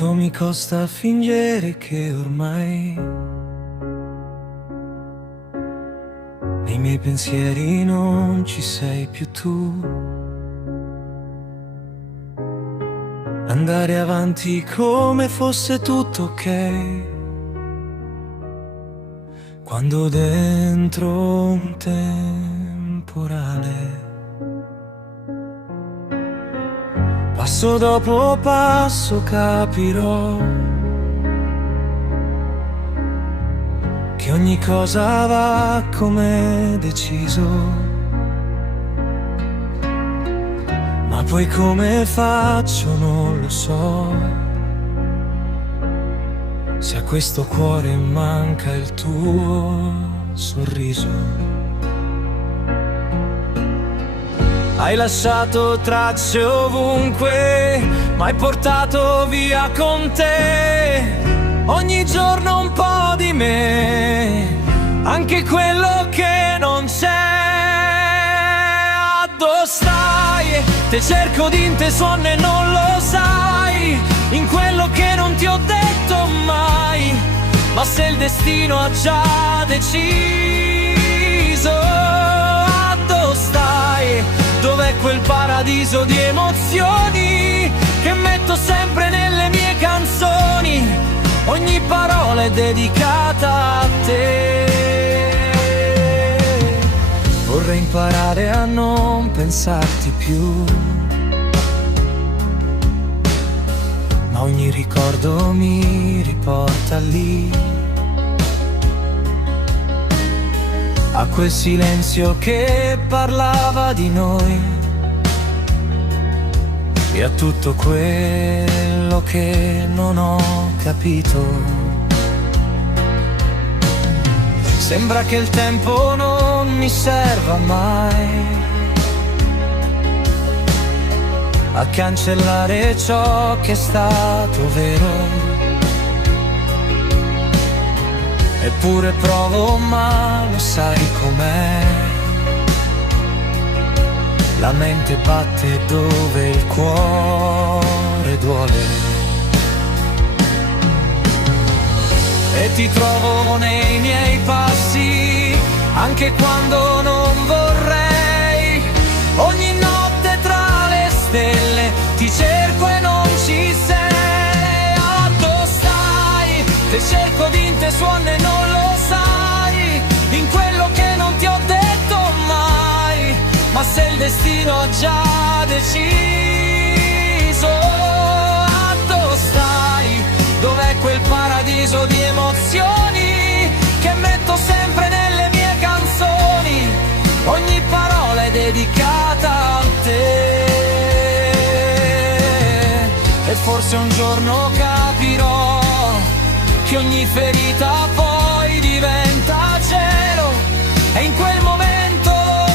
Quanto mi costa fingere che ormai nei miei pensieri non ci sei più tu. Andare avanti come fosse tutto ok, quando dentro un temporale. Passo dopo passo capirò che ogni cosa va come deciso, ma poi come faccio non lo so, se a questo cuore manca il tuo sorriso. Hai lasciato tracce ovunque, ma hai portato via con te ogni giorno un po' di me, anche quello che non c'è. Dove stai? Te cerco di te suono e non lo sai, in quello che non ti ho detto mai, ma se il destino ha già deciso. Dove stai? Dov'è quel paradiso di emozioni che metto sempre nelle mie canzoni? Ogni parola è dedicata a te. Vorrei imparare a non pensarti più, ma ogni ricordo mi riporta lì, a quel silenzio che parlava di noi e a tutto quello che non ho capito. Sembra che il tempo non mi serva mai a cancellare ciò che è stato vero. Eppure provo, ma lo sai com'è, la mente batte dove il cuore duole. E ti trovo nei miei passi, anche quando non vorrei. Ogni notte tra le stelle ti cerco e non ci sei. Dove stai? Te cerco di te suono e non lo sai, in quello che non ti ho detto mai, ma se il destino ha già deciso. Dove stai? Dov'è quel paradiso di emozioni che metto sempre nelle mie canzoni? Ogni parola è dedicata a te. E forse un giorno capirò che ogni ferita poi diventa cielo, e in quel momento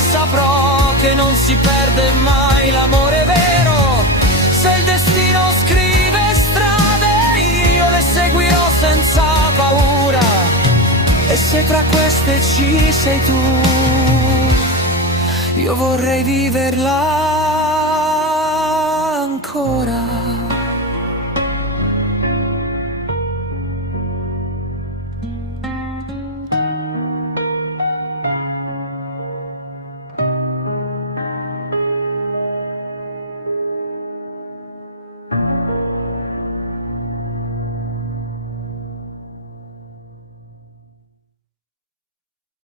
saprò che non si perde mai l'amore vero. Se il destino scrive strade, io le seguirò senza paura, e se tra queste ci sei tu, io vorrei viverla ancora.